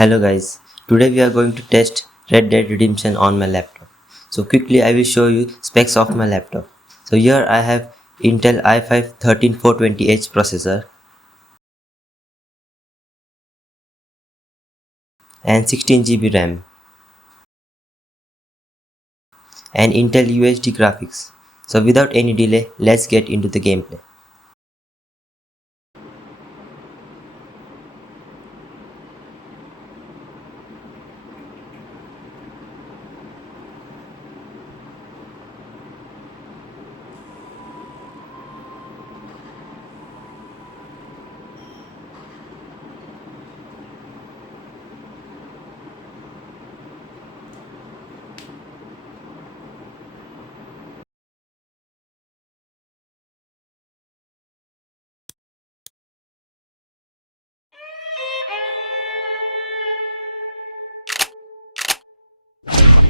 Hello guys, today we are going to test Red Dead Redemption on my laptop. So quickly I will show you specs of my laptop. So here I have Intel i5 13420H processor and 16 GB RAM and Intel UHD graphics. So without any delay, let's get into the gameplay.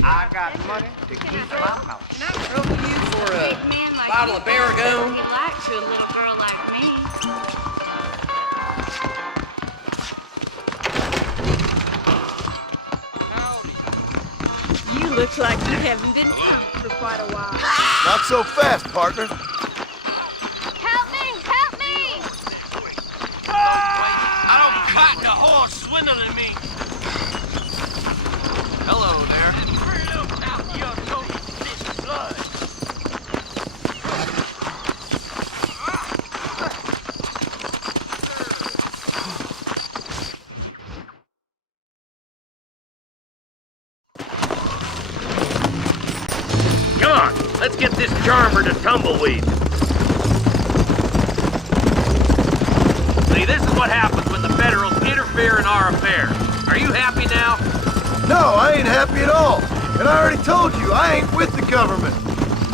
I got money to keep my mouth. Can I trouble you for a bottle of Barragon? He likes you, a little girl like me. Howdy. You look like you haven't been pumped for quite a while. Not so fast, partner. Help me! Help me! I don't cotton a horse swindling me. Hello there. Come on, let's get this charmer to tumbleweed. See, this is what happens when the Federals interfere in our affairs. Are you happy now? No, I ain't happy at all. And I already told you, I ain't with the government.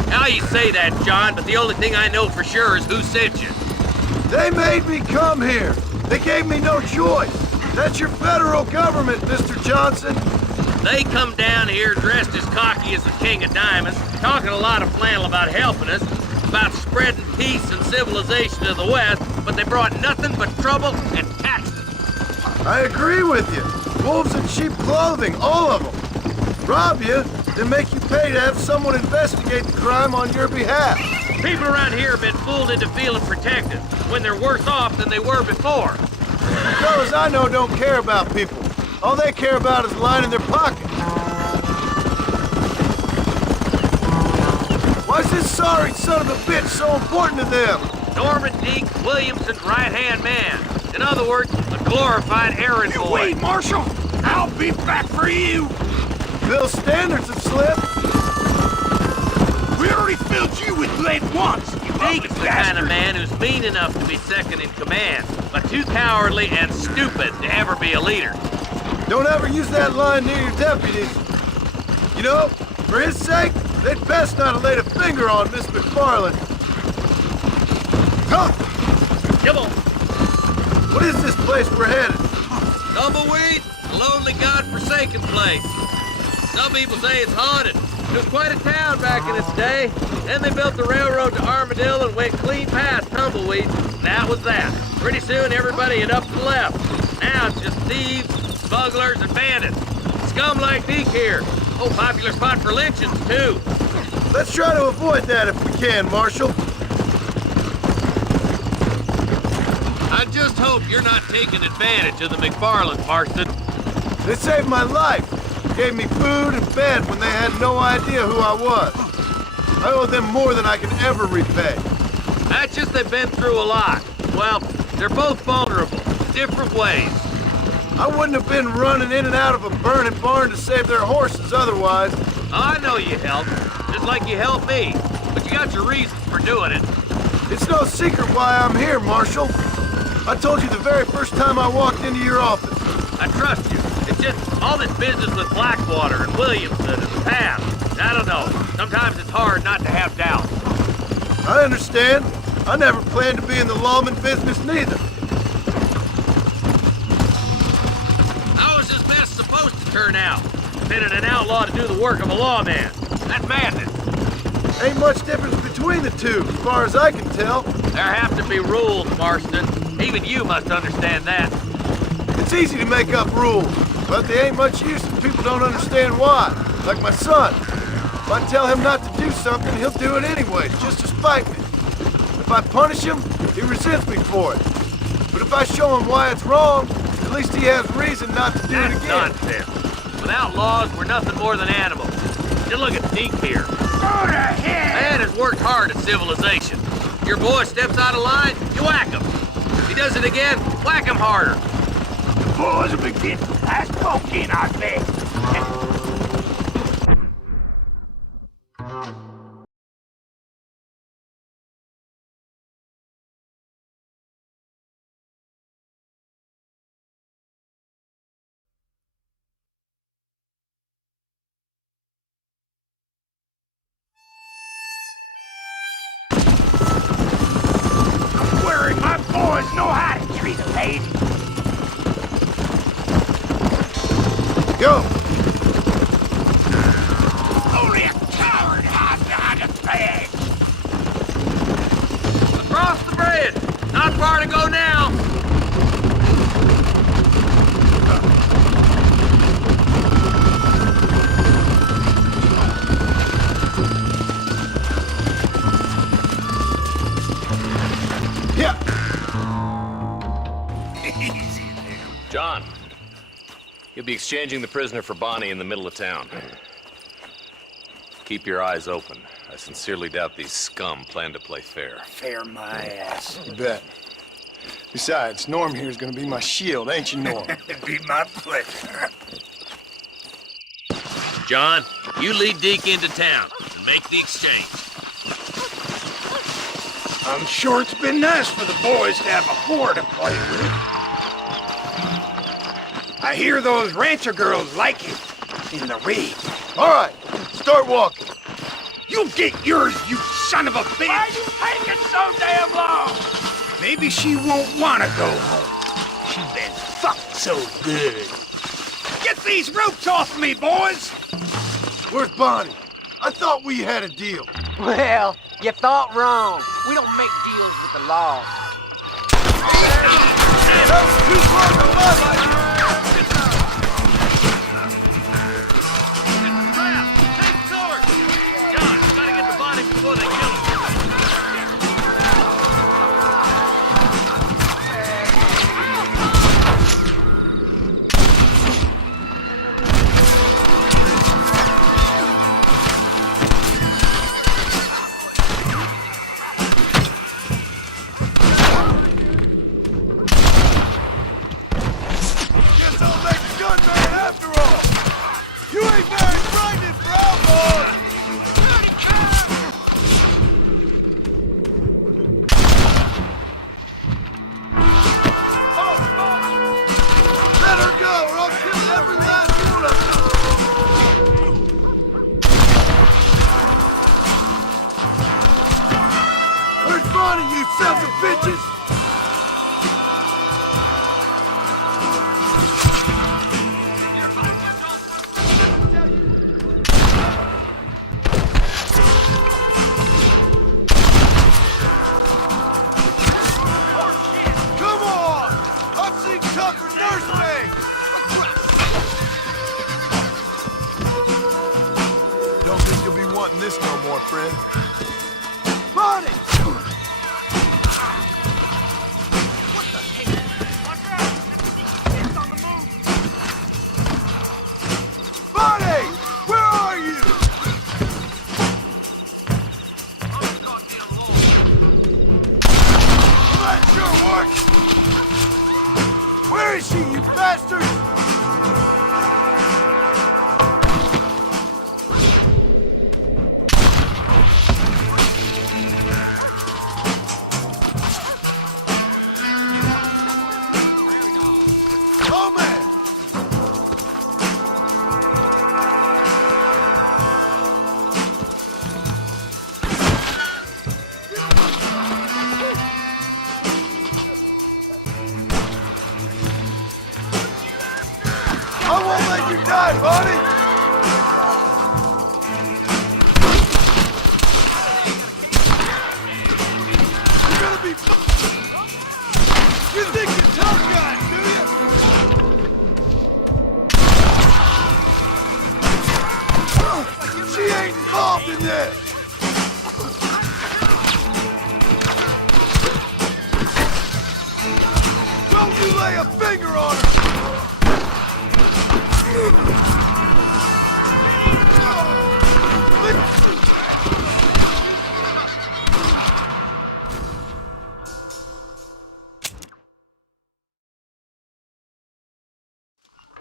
Now you say that, John, but the only thing I know for sure is who sent you. They made me come here. They gave me no choice. That's your federal government, Mr. Johnson. They come down here dressed as cocky as the King of Diamonds, talking a lot of flannel about helping us, about spreading peace and civilization to the West, but they brought nothing but trouble and taxes. I agree with you. Wolves in sheep clothing, all of them. Rob you, then make you pay to have someone investigate the crime on your behalf. People around here have been fooled into feeling protected, when they're worse off than they were before. Fellas I know don't care about people. All they care about is lining their pockets. Why's this sorry son of a bitch so important to them? Norman Deke Williamson's right-hand man. In other words, a glorified errand boy. Wait, Marshal! I'll be back for you! Bill's standards have slipped. We already filled you with lead once, you Deke's ugly the kind of bastard! man who's mean enough to be second in command, but too cowardly and stupid to ever be a leader. Don't ever use that line near your deputies. You know, for his sake, they'd best not have laid a finger on Miss McFarland. Huh? Come on. What is this place we're headed? Tumbleweed, a lonely, god-forsaken place. Some people say it's haunted. It was quite a town back in its day. Then they built the railroad to Armadillo and went clean past Tumbleweed. And that was that. Pretty soon everybody had up and left. Now it's just thieves, smugglers, and bandits. Scum like Deke here. Oh, popular spot for lynchings, too. Let's try to avoid that if we can, Marshal. I just hope you're not taking advantage of the McFarland, Marston. They saved my life. Gave me food and bed when they had no idea who I was. I owe them more than I can ever repay. That's just they've been through a lot. Well, they're both vulnerable, different ways. I wouldn't have been running in and out of a burning barn to save their horses otherwise. I know you helped, just like you helped me. But you got your reasons for doing it. It's no secret why I'm here, Marshal. I told you the very first time I walked into your office. I trust you. It's just all this business with Blackwater and Williamson and the past. I don't know. Sometimes it's hard not to have doubt. I understand. I never planned to be in the lawman business neither. How is this mess supposed to turn out? Pinning an outlaw to do the work of a lawman. That's madness. Ain't much difference between the two, as far as I can tell. There have to be rules, Marston. Even you must understand that. It's easy to make up rules. But they ain't much use if people don't understand why. Like my son. If I tell him not to do something, he'll do it anyway, just to spite me. If I punish him, he resents me for it. But if I show him why it's wrong, at least he has reason not to do it That's again. nonsense. Without laws, we're nothing more than animals. Just look at Deke here. Go to hell! Man has worked hard at civilization. Your boy steps out of line, you whack him. If he does it again, whack him harder. The boys will be getting fast poking, I bet. I'm worried my boys know how to treat a lady. Go! Only a coward hides behind a bag. Across the bridge. Not far to go now. Yeah! Easy there. John, you'll be exchanging the prisoner for Bonnie in the middle of town. Keep your eyes open. I sincerely doubt these scum plan to play fair. Fair my ass. You bet. Besides, Norm here is gonna be my shield, ain't you, Norm? It'd be my pleasure. John, you lead Deke into town and make the exchange. I'm sure it's been nice for the boys to have a whore to play with. I hear those rancher girls like it in the rig. All right, start walking. You get yours, you son of a bitch! Why are you taking so damn long? Maybe she won't want to go home. She's been fucked so good. Get these ropes off of me, boys! Where's Bonnie? I thought we had a deal. Well, you thought wrong. We don't make deals with the law. That was too close to my liking. Trap! Take cover! John, you gotta get the body before they kill him. Guess I'll make a gunman after all. You ain't very frightened for outlaws. Let her go, or I'll kill every last one of them. Where's Bonnie, you sons of bitches? Come on! I've seen tougher nursemaids! Don't think you'll be wanting this no more, friend. Bonnie! Bonnie! Where are you? Well, that sure works! Where is she, you bastards? Oh, man! I won't let you die, Bonnie! You're gonna be You think you're tough guys, do you? lay a finger on him!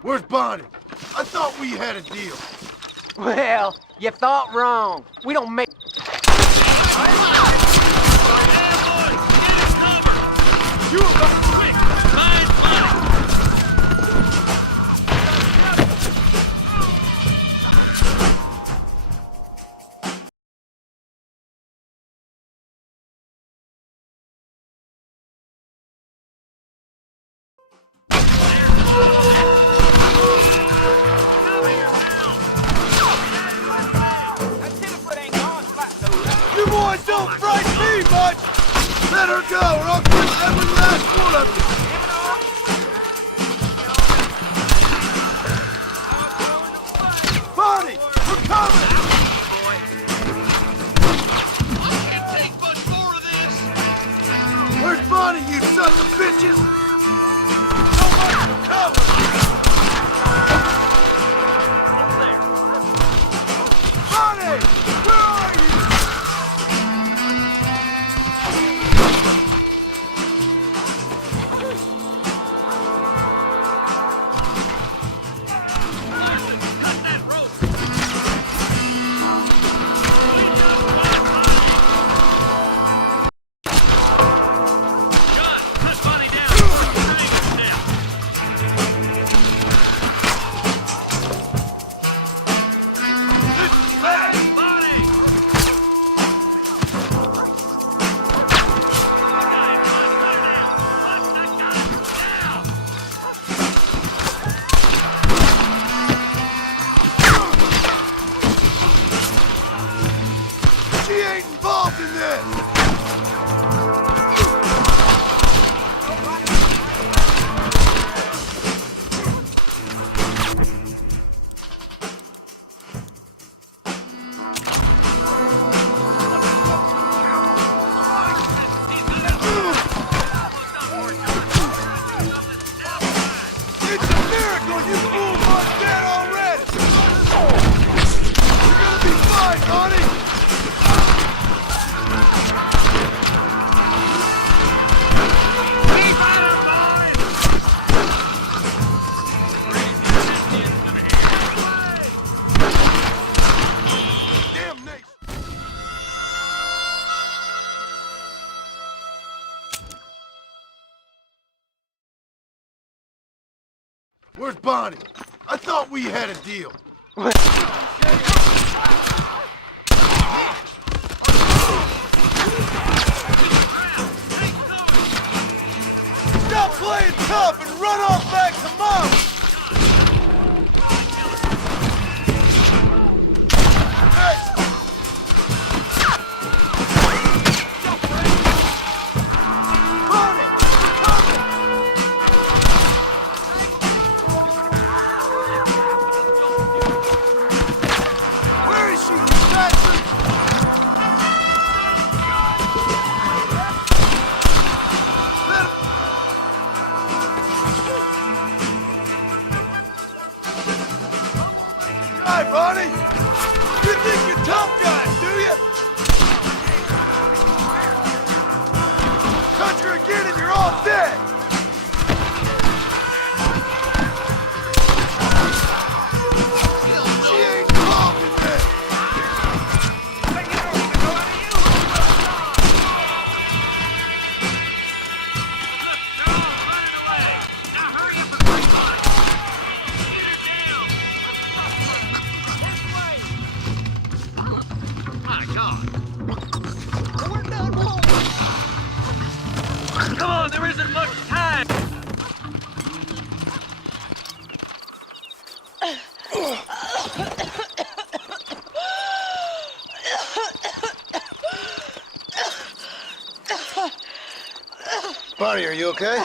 Where's Bonnie? I thought we had a deal. Well, you thought wrong. We don't make... You boys don't frighten me much! Let her go, or I'll kill every last one of you! Bonnie, we're coming! Where's Bonnie, you sons of bitches? Nobody cover! Bonnie, where are you? She ain't involved in this! It's a miracle you fools aren't dead already! You're gonna be fine, Bonnie! Damn Nate! Where's Bonnie? I thought we had a deal. Stop playing tough and run off back to Mom! Hey! Bonnie! You're coming! Where is she, you bastard? Let him... Hi, Bonnie! You think you're tough guys, do you? Touch her again and you're all dead! She ain't involved in this! Come on, there isn't much time! Bonnie, are you okay?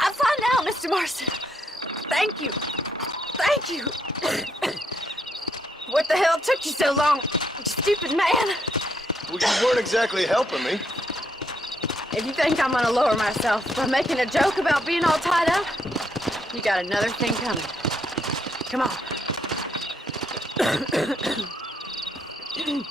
I'm fine now, Mr. Marston. Thank you. Thank you. What the hell took you so long, stupid man? Well, you weren't exactly helping me. If you think I'm gonna lower myself by making a joke about being all tied up, you got another thing coming. Come on.